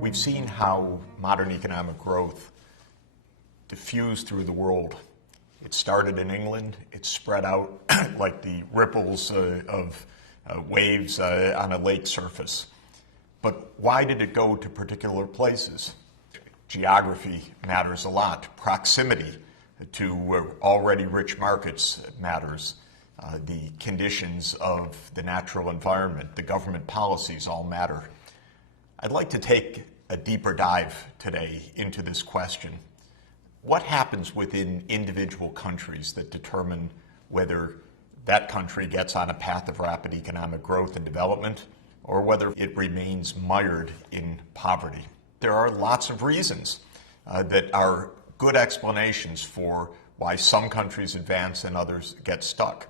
We've seen how modern economic growth diffused through the world. It started in England, it spread out like the ripples of waves on a lake surface. But why did it go to particular places? Geography matters a lot. Proximity to already rich markets matters. The conditions of the natural environment, the government policies all matter. I'd like to take a deeper dive today into this question. What happens within individual countries that determine whether that country gets on a path of rapid economic growth and development, or whether it remains mired in poverty? There are lots of reasons that are good explanations for why some countries advance and others get stuck.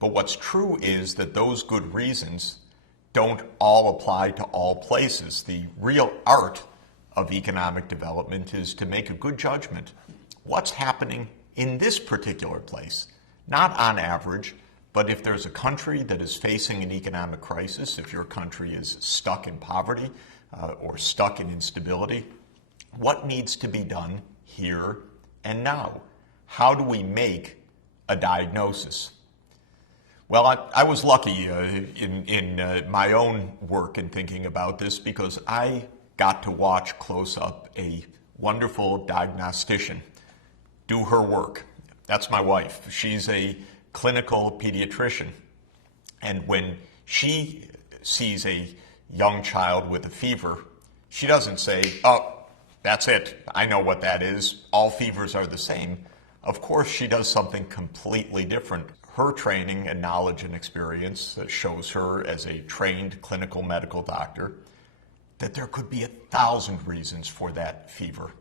But what's true is that those good reasons don't all apply to all places. The real art of economic development is to make a good judgment. What's happening in this particular place? Not on average, but if there's a country that is facing an economic crisis, if your country is stuck in poverty or stuck in instability, what needs to be done here and now? How do we make a diagnosis? Well, I was lucky in my own work in thinking about this because I got to watch close up a wonderful diagnostician do her work. That's my wife. She's a clinical pediatrician. And when she sees a young child with a fever, she doesn't say, "Oh, that's it. I know what that is. All fevers are the same." Of course, she does something completely different. Her training and knowledge and experience shows her as a trained clinical medical doctor that there could be 1,000 reasons for that fever.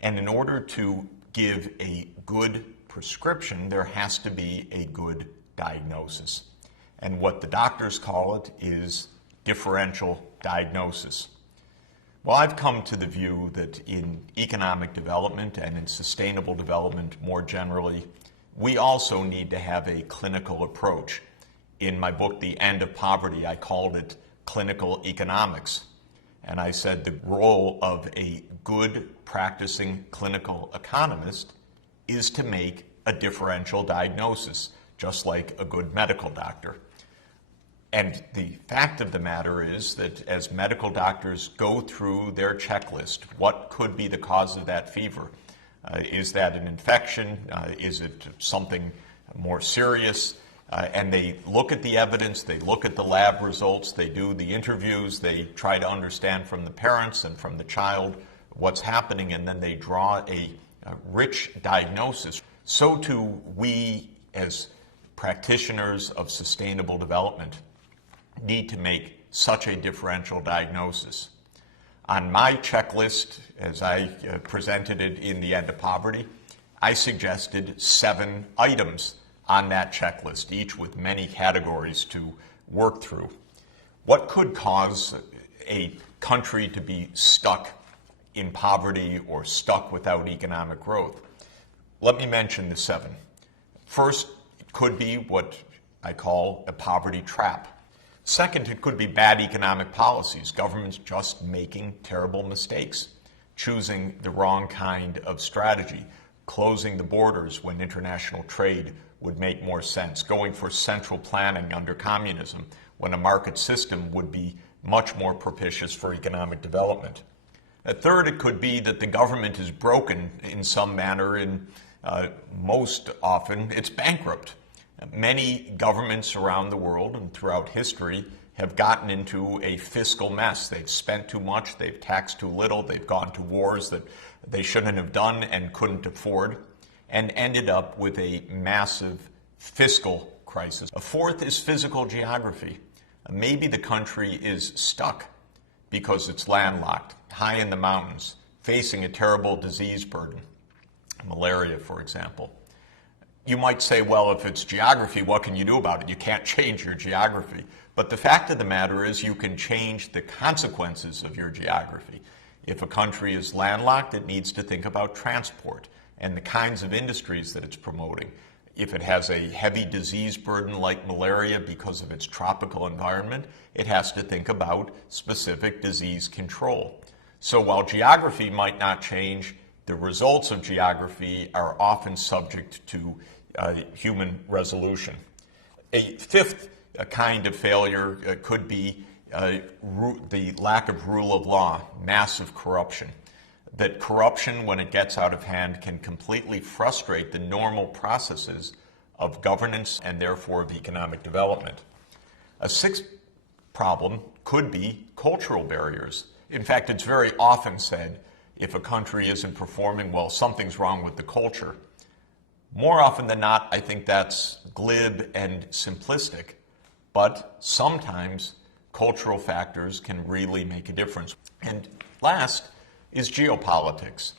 And in order to give a good prescription, there has to be a good diagnosis. And what the doctors call it is differential diagnosis. Well, I've come to the view that in economic development and in sustainable development more generally, we also need to have a clinical approach. In my book, The End of Poverty, I called it clinical economics. And I said the role of a good practicing clinical economist is to make a differential diagnosis, just like a good medical doctor. And the fact of the matter is that as medical doctors go through their checklist, what could be the cause of that fever? Is that an infection? Is it something more serious? And they look at the evidence, they look at the lab results, they do the interviews, they try to understand from the parents and from the child what's happening, and then they draw a rich diagnosis. So too, we as practitioners of sustainable development need to make such a differential diagnosis. On my checklist, as I presented it in The End of Poverty, I suggested 7 items on that checklist, each with many categories to work through. What could cause a country to be stuck in poverty or stuck without economic growth? Let me mention the 7. First, it could be what I call a poverty trap. Second, it could be bad economic policies, governments just making terrible mistakes, choosing the wrong kind of strategy, closing the borders when international trade would make more sense, going for central planning under communism when a market system would be much more propitious for economic development. Third, it could be that the government is broken in some manner, and most often it's bankrupt. Many governments around the world and throughout history have gotten into a fiscal mess. They've spent too much, they've taxed too little, they've gone to wars that they shouldn't have done and couldn't afford, and ended up with a massive fiscal crisis. A fourth is physical geography. Maybe the country is stuck because it's landlocked, high in the mountains, facing a terrible disease burden, malaria, for example. You might say, well, if it's geography, what can you do about it? You can't change your geography. But the fact of the matter is you can change the consequences of your geography. If a country is landlocked, it needs to think about transport and the kinds of industries that it's promoting. If it has a heavy disease burden like malaria because of its tropical environment, it has to think about specific disease control. So while geography might not change, the results of geography are often subject to human resolution. A fifth kind of failure could be the lack of rule of law, massive corruption. That corruption, when it gets out of hand, can completely frustrate the normal processes of governance and therefore of economic development. A sixth problem could be cultural barriers. In fact, it's very often said if a country isn't performing well, something's wrong with the culture. More often than not, I think that's glib and simplistic, but sometimes cultural factors can really make a difference. And last is geopolitics.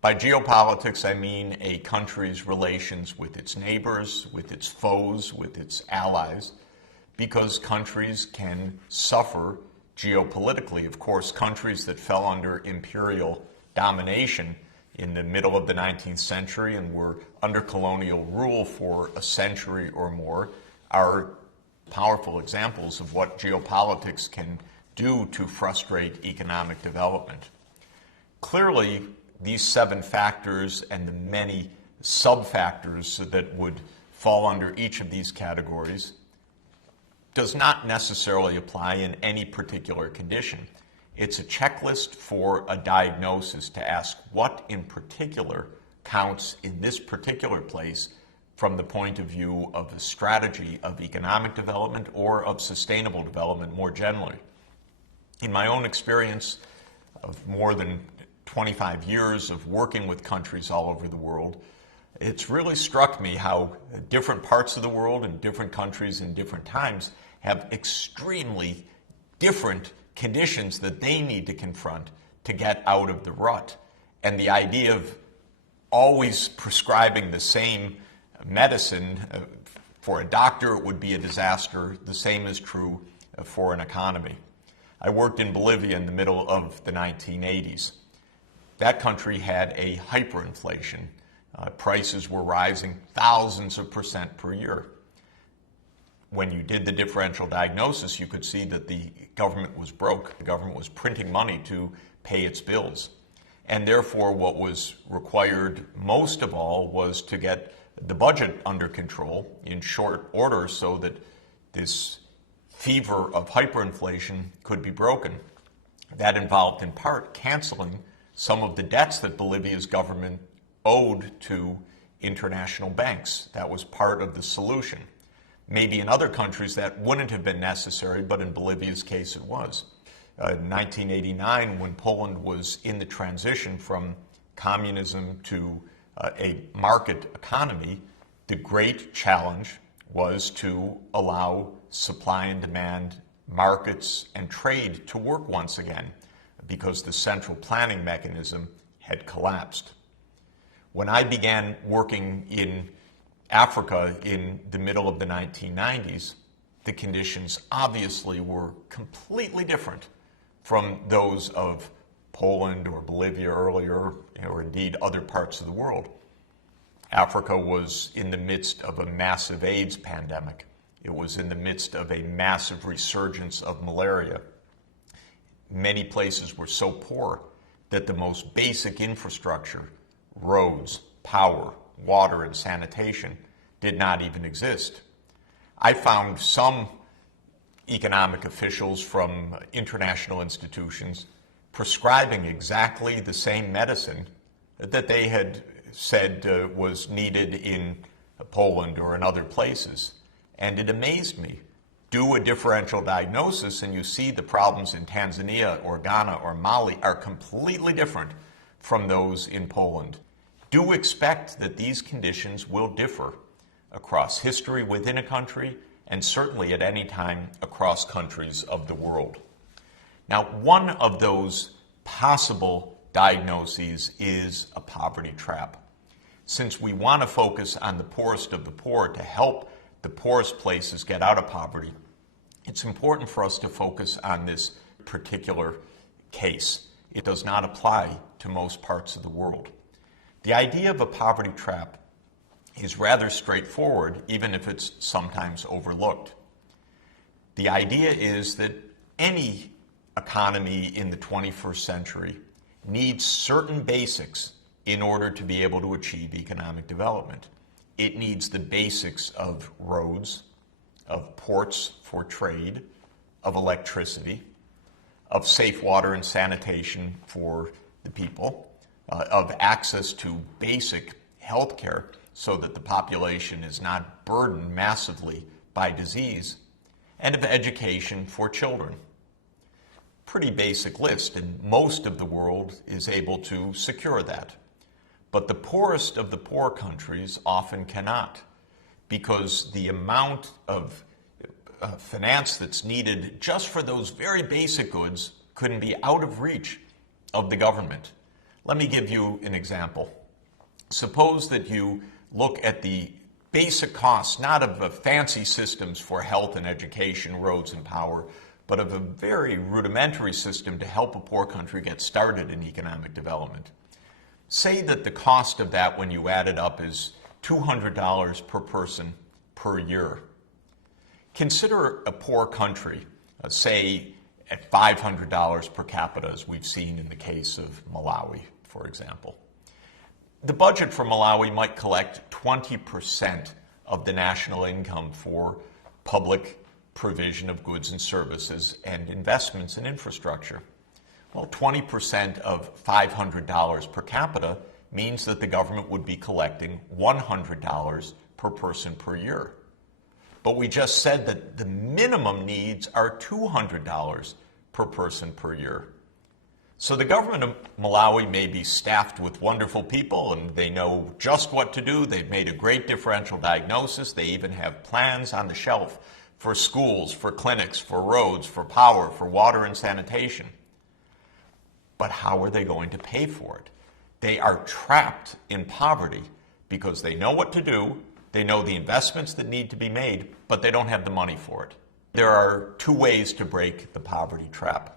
By geopolitics, I mean a country's relations with its neighbors, with its foes, with its allies, because countries can suffer geopolitically. Of course, countries that fell under imperial domination in the middle of the 19th century and were under colonial rule for a century or more are powerful examples of what geopolitics can do to frustrate economic development. Clearly, these 7 factors and the many sub-factors that would fall under each of these categories does not necessarily apply in any particular condition. It's a checklist for a diagnosis to ask what in particular counts in this particular place from the point of view of the strategy of economic development or of sustainable development more generally. In my own experience of more than 25 years of working with countries all over the world, it's really struck me how different parts of the world and different countries in different times have extremely different conditions that they need to confront to get out of the rut. And the idea of always prescribing the same medicine for a doctor would be a disaster. The same is true for an economy. I worked in Bolivia in the middle of the 1980s. That country had a hyperinflation. Prices were rising thousands of percent per year. When you did the differential diagnosis, you could see that the government was broke. The government was printing money to pay its bills. And therefore, what was required most of all was to get the budget under control in short order so that this fever of hyperinflation could be broken. That involved in part canceling some of the debts that Bolivia's government owed to international banks. That was part of the solution. Maybe in other countries that wouldn't have been necessary, but in Bolivia's case it was. In 1989, when Poland was in the transition from communism to a market economy, the great challenge was to allow supply and demand, markets, and trade to work once again, because the central planning mechanism had collapsed. When I began working in Africa in the middle of the 1990s, the conditions obviously were completely different from those of Poland or Bolivia earlier, or indeed other parts of the world. Africa was in the midst of a massive AIDS pandemic. It was in the midst of a massive resurgence of malaria. Many places were so poor that the most basic infrastructure, roads, power, water, and sanitation, did not even exist. I found some economic officials from international institutions prescribing exactly the same medicine that they had said was needed in Poland or in other places. And it amazed me. Do a differential diagnosis and you see the problems in Tanzania or Ghana or Mali are completely different from those in Poland. Do expect that these conditions will differ across history within a country and certainly at any time across countries of the world. Now, one of those possible diagnoses is a poverty trap. Since we want to focus on the poorest of the poor to help the poorest places get out of poverty, it's important for us to focus on this particular case. It does not apply to most parts of the world. The idea of a poverty trap is rather straightforward, even if it's sometimes overlooked. The idea is that any economy in the 21st century needs certain basics in order to be able to achieve economic development. It needs the basics of roads, of ports for trade, of electricity, of safe water and sanitation for the people, of access to basic health care so that the population is not burdened massively by disease, and of education for children. Pretty basic list, and most of the world is able to secure that. But the poorest of the poor countries often cannot, because the amount of finance that's needed just for those very basic goods couldn't be out of reach of the government. Let me give you an example. Suppose that you look at the basic costs, not of fancy systems for health and education, roads and power, but of a very rudimentary system to help a poor country get started in economic development. Say that the cost of that, when you add it up, is $200 per person per year. Consider a poor country, say at $500 per capita, as we've seen in the case of Malawi, for example. The budget for Malawi might collect 20% of the national income for public provision of goods and services and investments in infrastructure. Well, 20% of $500 per capita means that the government would be collecting $100 per person per year. But we just said that the minimum needs are $200 per person per year. So the government of Malawi may be staffed with wonderful people and they know just what to do. They've made a great differential diagnosis. They even have plans on the shelf for schools, for clinics, for roads, for power, for water and sanitation. But how are they going to pay for it? They are trapped in poverty because they know what to do, they know the investments that need to be made, but they don't have the money for it. There are two ways to break the poverty trap.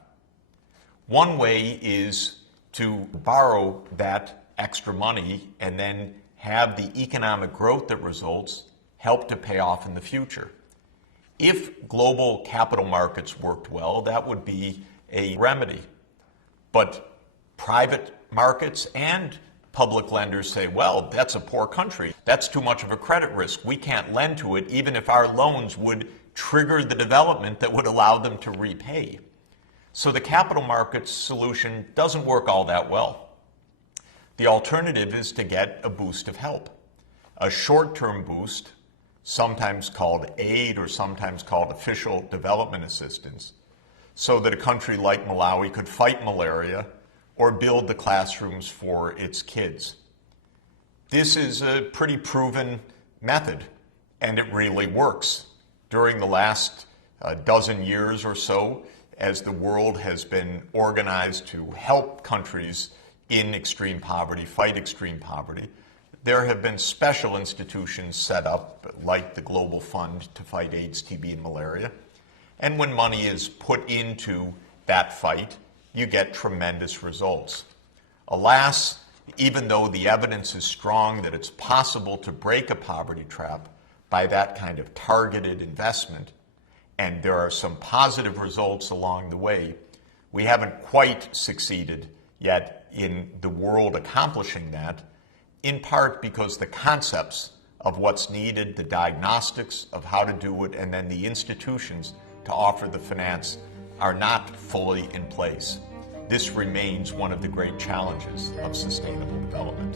One way is to borrow that extra money and then have the economic growth that results help to pay off in the future. If global capital markets worked well, that would be a remedy. But private markets and public lenders say, well, that's a poor country. That's too much of a credit risk. We can't lend to it, even if our loans would trigger the development that would allow them to repay. So the capital markets solution doesn't work all that well. The alternative is to get a boost of help, a short-term boost, sometimes called aid or sometimes called official development assistance, so that a country like Malawi could fight malaria or build the classrooms for its kids. This is a pretty proven method, and it really works. During the last dozen years or so, as the world has been organized to help countries in extreme poverty fight extreme poverty, there have been special institutions set up, like the Global Fund to fight AIDS, TB, and malaria. And when money is put into that fight, you get tremendous results. Alas, even though the evidence is strong that it's possible to break a poverty trap by that kind of targeted investment, and there are some positive results along the way, we haven't quite succeeded yet in the world accomplishing that, in part because the concepts of what's needed, the diagnostics of how to do it, and then the institutions to offer the finance are not fully in place. This remains one of the great challenges of sustainable development.